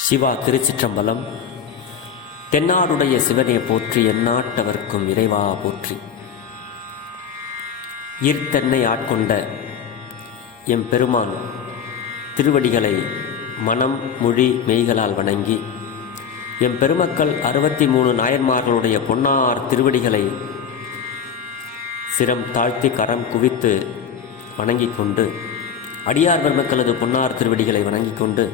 சிவா திருச்சிற்றம்பலம். தென்னாடுடைய சிவனே போற்றி, எந்நாட்டவர்க்கும் இறைவா போற்றி. ஈர்த்தன்னை ஆட்கொண்ட எம் பெருமான் திருவடிகளை மனம் மொழி மெய்களால் வணங்கி, எம் பெருமக்கள் 63 நாயன்மார்களுடைய பொன்னார் திருவடிகளை சிரம் தாழ்த்தி கரம் குவித்து வணங்கிக் கொண்டு, அடியார் பெருமக்களது பொன்னார் திருவடிகளை வணங்கிக் கொண்டு,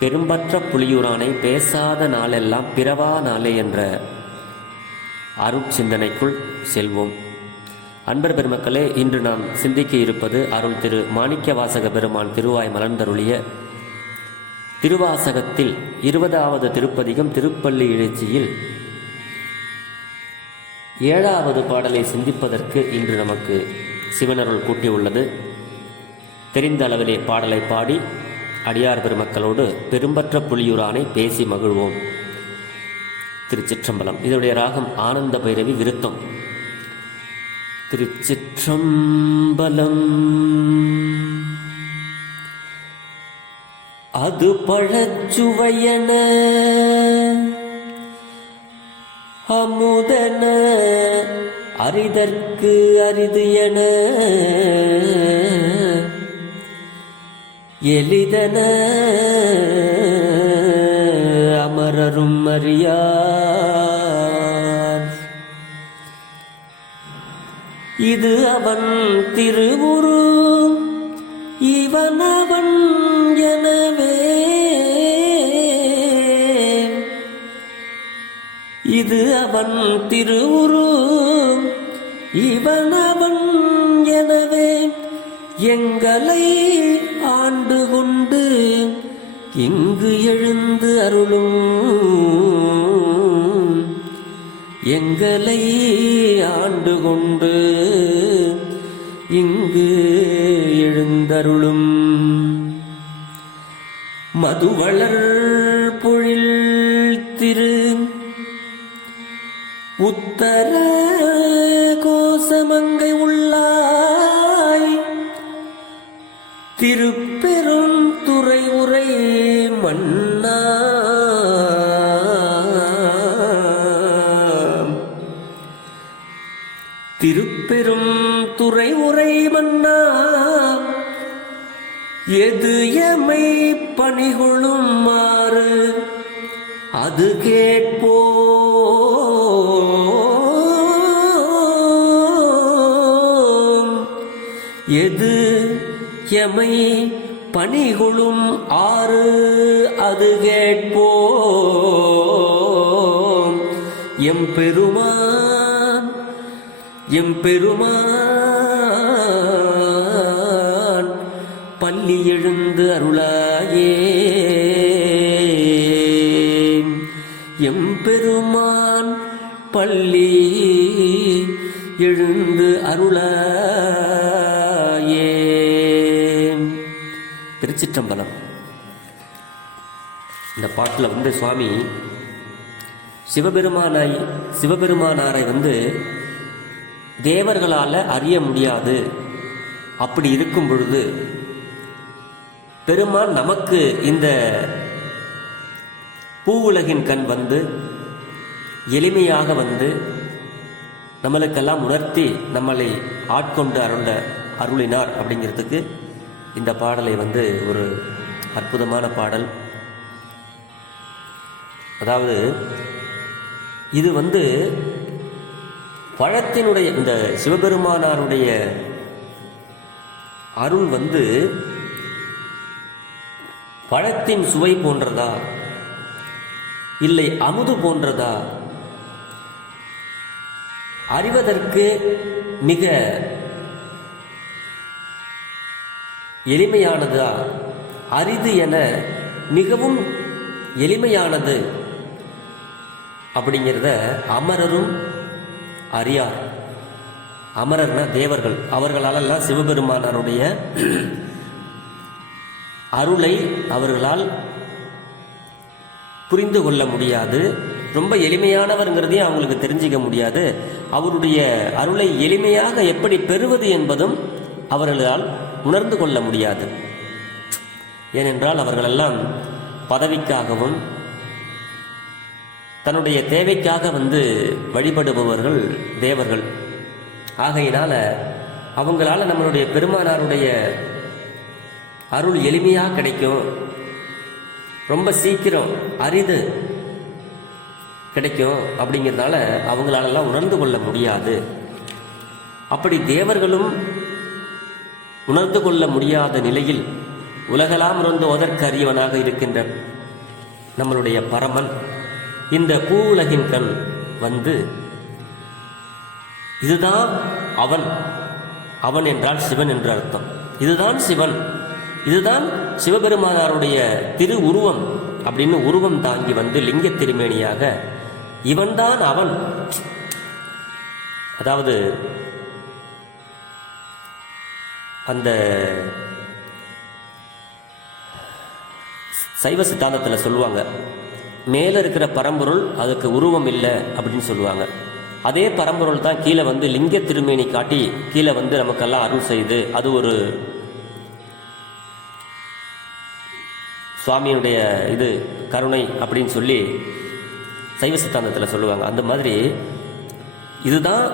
பெரும்பற்ற புலியூரானை பேசாத நாளெல்லாம் பிறவா நாளே என்ற அருட்சிந்தனைக்குள் செல்வோம். அன்பர் பெருமக்களே, இன்று நாம் சிந்திக்க இருப்பது அருள் திரு மாணிக்க வாசக பெருமான் திருவாய் மலர்ந்தருளிய திருவாசகத்தில் 20வது திருப்பதிகம் திருப்பள்ளி எழுச்சியில் 7வது பாடலை சிந்திப்பதற்கு இன்று நமக்கு சிவனருள் கூட்டியுள்ளது. தெரிந்த அளவிலே பாடலை பாடி அடியார் பெருமக்களோடு பெரும்பற்ற புலியூரானை பேசி மகிழ்வோம். திருச்சிற்றம்பலம். இதனுடைய ராகம் ஆனந்த பைரவி விருத்தம். திருச்சிற்றம்பலம். அது பழச்சுவையன அமுதன அரிதற்கு அரிது என எளிதன அமரரும் அறியார். இது அவன் திருவுரு இவன் அவன் எனவே, இது அவன் திருவுரு இவன் அவன் எனவே, எங்களை ஆண்டு கொண்டு இங்கு எழுந்து அருளும், எங்களை ஆண்டு கொண்டு இங்கு எழுந்தருளும். மதுவளர் பொழில் திரு உத்தர கோசமங்கை உள்ளாய், திருப்பெரும் துறை உரை மன்னா, திருப்பெரும் துறை உரை மன்னா, எது எமை பணிகொள்ளும் மாறு அது கேட்போம், எது எமை பணிகொளும் ஆறு அது கேட்போம். எம்பெருமான் எம்பெருமான் பள்ளி எழுந்து அருளாயே, எம்பெருமான் பள்ளி எழுந்து அருளாயே. திருச்சிற்றம்பலம். இந்த பாட்டில் சுவாமி சிவபெருமானாரை தேவர்களால் அறிய முடியாது. அப்படி இருக்கும் பொழுது பெருமான் நமக்கு இந்த பூவுலகின் கண் எளிமையாக நம்மளுக்கெல்லாம் உணர்த்தி நம்மளை ஆட்கொண்டு அருளினார் அப்படிங்கிறதுக்கு இந்த பாடலை ஒரு அற்புதமான பாடல். அதாவது இது பழத்தினுடைய இந்த சிவபெருமானாருடைய அருள் பழத்தின் சுவை போன்றதா இல்லை அமுது போன்றதா, அறிவதற்கு மிக எளிமையானதா, அரிது என மிகவும் எளிமையானது அப்படிங்கிறத அமரரும் அறியார். அமரர்னா தேவர்கள். அவர்களாலெல்லாம் சிவபெருமானாருடைய அருளை அவர்களால் புரிந்து கொள்ள முடியாது. ரொம்ப எளிமையானவர்ங்கிறதையும் அவங்களுக்கு தெரிஞ்சிக்க முடியாது. அவருடைய அருளை எளிமையாக எப்படி பெறுவது என்பதும் அவர்களால் உணர்ந்து கொள்ள முடியாது. ஏனென்றால் அவர்களெல்லாம் பதவிக்காகவும் தன்னுடைய தேவைக்காக வழிபடுபவர்கள் தேவர்கள். ஆகையினால அவங்களால நம்மளுடைய பெருமானாருடைய அருள் எளிமையாக கிடைக்கும், ரொம்ப சீக்கிரம் அரிது கிடைக்கும். அப்படிங்கிறதுனால அவங்களாலெல்லாம் உணர்ந்து கொள்ள முடியாது. அப்படி தேவர்களும் உணர்ந்து கொள்ள முடியாத நிலையில் உலகெல்லாம் உணர்ந்து ஓதற்கு அறியவனாக இருக்கின்ற நம்மளுடைய பரமன் இந்த பூ உலகின் கண் இதுதான் அவன். அவன் என்றால் சிவன் என்று அர்த்தம். இதுதான் சிவன், இதுதான் சிவபெருமானாருடைய திரு உருவம் அப்படின்னு உருவம் தாங்கி லிங்க திருமேனியாக இவன்தான் அவன். அதாவது அந்த சைவ சித்தாந்தத்தில் சொல்லுவாங்க, மேலே இருக்கிற பரம்பொருள் அதுக்கு உருவம் இல்லை அப்படின்னு சொல்லுவாங்க. அதே பரம்பொருள் தான் கீழே லிங்க திருமேனி காட்டி கீழே நமக்கெல்லாம் அருள் செய்து அது ஒரு சுவாமியினுடைய இது கருணை அப்படின்னு சொல்லி சைவ சித்தாந்தத்தில் சொல்லுவாங்க. அந்த மாதிரி இதுதான்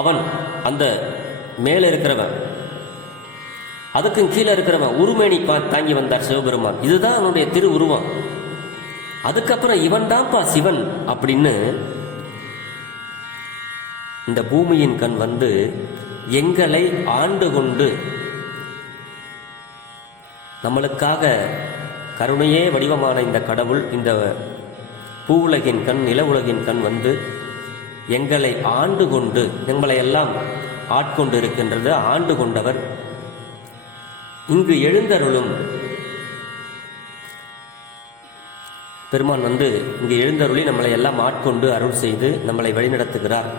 அவன், அந்த மேலே இருக்கிறவன், அதுக்கும் கீழே இருக்கிறவன் உருமேனி தாங்கி வந்தார் சிவபெருமான். இதுதான் அவனுடைய திரு உருவம். அதுக்கப்புறம் இவன் தான்ப்பா சிவன் அப்படின்னு இந்த பூமியின் கண் எங்களை ஆண்டு கொண்டு நம்மளுக்காக கருணையே வடிவமான இந்த கடவுள் இந்த பூ உலகின் கண் நில உலகின் கண் எங்களை ஆண்டு கொண்டு எங்களை எல்லாம் ஆட்கொண்டு இருக்கின்றது. ஆண்டு கொண்டவர் இங்கு எழுந்தருளும் பெருமான் இங்கு எழுந்தருளி நம்மளை எல்லாம் ஆட்கொண்டு அருள் செய்து நம்மளை வழிநடத்துகிறார்.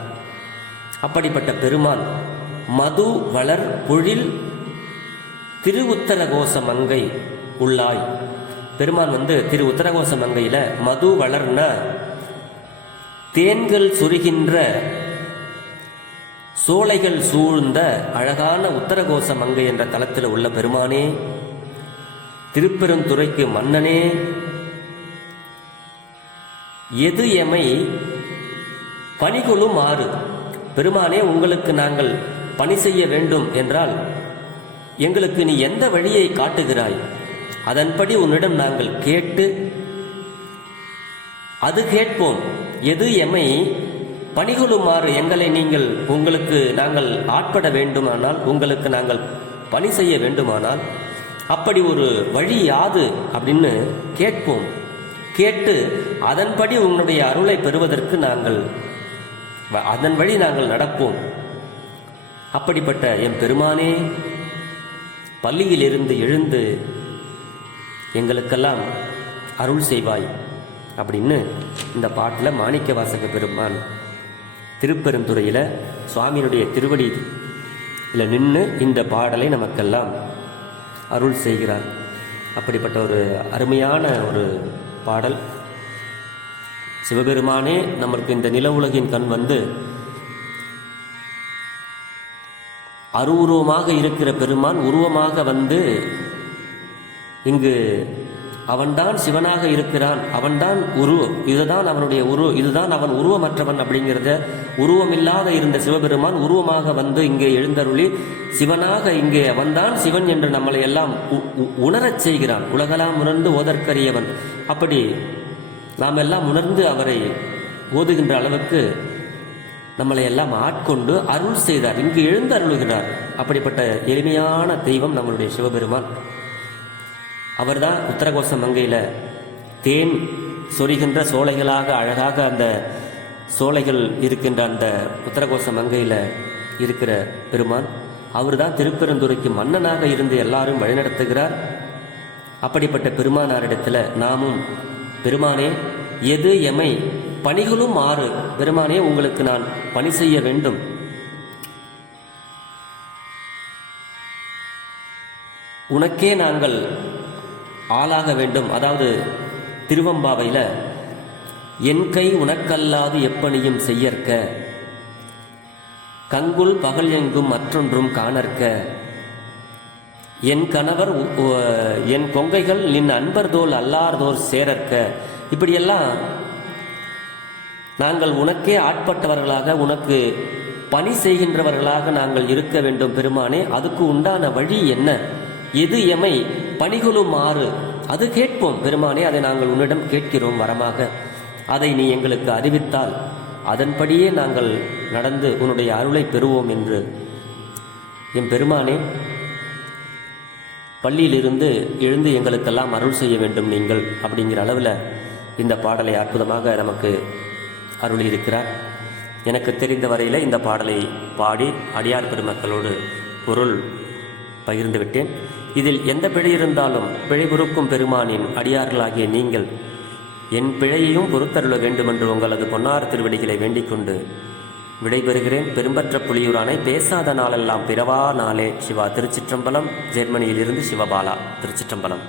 அப்படிப்பட்ட பெருமான் மது வளர் பொழில் திரு உத்தரகோச மங்கை உள்ளாய். பெருமான் திரு உத்தரகோச மங்கையில மது வளர்ன தேன்கள் சுருகின்ற சோலைகள் சூழ்ந்த அழகான உத்தரகோச மங்கை என்ற தலத்தில் உள்ள பெருமானே, திருப்பெருந்துறைக்கு மன்னனே, எது எமை பணிகொள்ளும் ஆறு. பெருமானே, உங்களுக்கு நாங்கள் பணி செய்ய வேண்டும் என்றால் எங்களுக்கு நீ எந்த வழியை காட்டுகிறாய், அதன்படி உன்னிடம் நாங்கள் கேட்டு அது கேட்போம். எது எமை பணிகொள்ளுமாறு எங்களை நீங்கள் உங்களுக்கு நாங்கள் ஆட்பட வேண்டுமானால், உங்களுக்கு நாங்கள் பணி செய்ய வேண்டுமானால் அப்படி ஒரு வழி யாது அப்படின்னு கேட்போம். கேட்டு அதன்படி உன்னுடைய அருளை பெறுவதற்கு நாங்கள் அதன் வழி நாங்கள் நடப்போம். அப்படிப்பட்ட என் பெருமானே, பள்ளியிலிருந்து எழுந்து எங்களுக்கெல்லாம் அருள் செய்வாய் அப்படின்னு இந்த பாட்டில் மாணிக்க வாசக பெருமான் திருப்பெருந்துறையில் சுவாமியினுடைய திருவடியில் நின்று இந்த பாடலை நமக்கெல்லாம் அருள் செய்கிறார். அப்படிப்பட்ட ஒரு அருமையான ஒரு பாடல். சிவபெருமானே நம்மளுக்கு இந்த நில உலகின் கண் அருவுருவமாக இருக்கிற பெருமான் உருவமாக இங்கு அவன்தான் சிவனாக இருக்கிறான், அவன்தான் இதுதான் அவனுடைய இதுதான் அவன் உருவமற்றவன் அப்படிங்கிறத உருவமில்லாத இருந்த சிவபெருமான் உருவமாக இங்கே எழுந்தருளி சிவனாக இங்கே அவன்தான் சிவன் என்று நம்மளை எல்லாம் உணரச் செய்கிறான். உலகெல்லாம் உணர்ந்து ஓதற்கரியவன். அப்படி நாம் எல்லாம் உணர்ந்து அவரை ஓதுகின்ற அளவுக்கு நம்மளை எல்லாம் ஆட்கொண்டு அருள் செய்தார், இங்கு எழுந்து அருளுகிறார். அப்படிப்பட்ட எளிமையான தெய்வம் நம்மளுடைய சிவபெருமான். அவர்தான் உத்தரகோச மங்கையில் தேன் சொரிகின்ற சோலைகளாக அழகாக அந்த சோலைகள் இருக்கின்ற அந்த உத்தரகோச மங்கையில் இருக்கிற பெருமான். அவர் தான் திருப்பெருந்துறைக்கு மன்னனாக இருந்து எல்லாரும் வழிநடத்துகிறார். அப்படிப்பட்ட பெருமானாரிடத்தில் நாமும், பெருமானே எது எமை பணிகளும் ஆறு, பெருமானே உங்களுக்கு நான் பணி செய்ய வேண்டும், உனக்கே நாங்கள் ஆளாக வேண்டும். அதாவது திருவம்பாவையில் என் கை உனக்கல்லாது எப்பணியும் செய்யற்க, கங்குல் பகல் எங்கும் மற்றொன்றும் காணற்க, என் கணவர் என் கொங்கைகள் நின் அன்பர்தோல் அல்லார்தோர் சேரற்க, இப்படியெல்லாம் நாங்கள் உனக்கே ஆட்பட்டவர்களாக உனக்கு பணி செய்கின்றவர்களாக நாங்கள் இருக்க வேண்டும் பெருமானே. அதுக்கு உண்டான வழி என்ன? எது எமை பணிகளும் ஆறு, அது கேட்போம் பெருமானே. அதை நாங்கள் உன்னிடம் கேட்கிறோம் வரமாக. அதை நீ எங்களுக்கு அறிவித்தால் அதன்படியே நாங்கள் நடந்து உன்னுடைய அருளை பெறுவோம் என்று என் பெருமானே பள்ளியிலிருந்து எழுந்து எங்களுக்கெல்லாம் அருள் செய்ய வேண்டும் நீங்கள் அப்படிங்கிற அளவில் இந்த பாடலை அற்புதமாக நமக்கு அருள் இருக்கிறார். எனக்கு தெரிந்த வரையில் இந்த பாடலை பாடி அடியார் பெருமக்களோடு பொருள் பகிர்ந்து விட்டேன். இதில் எந்த பிழை இருந்தாலும் பிழை பொறுக்கும் பெருமானின் அடியார்களாகிய நீங்கள் என் பிழையையும் பொறுத்தருள வேண்டுமென்று உங்களது பொன்னார் திருவடிகளை வேண்டிக் கொண்டு விடைபெறுகிறேன். பெரும்பற்ற புலியூரானை பேசாத நாளெல்லாம் பிறவா நாளே. சிவா. திருச்சிற்றம்பலம். ஜெர்மனியிலிருந்து சிவபாலா. திருச்சிற்றம்பலம்.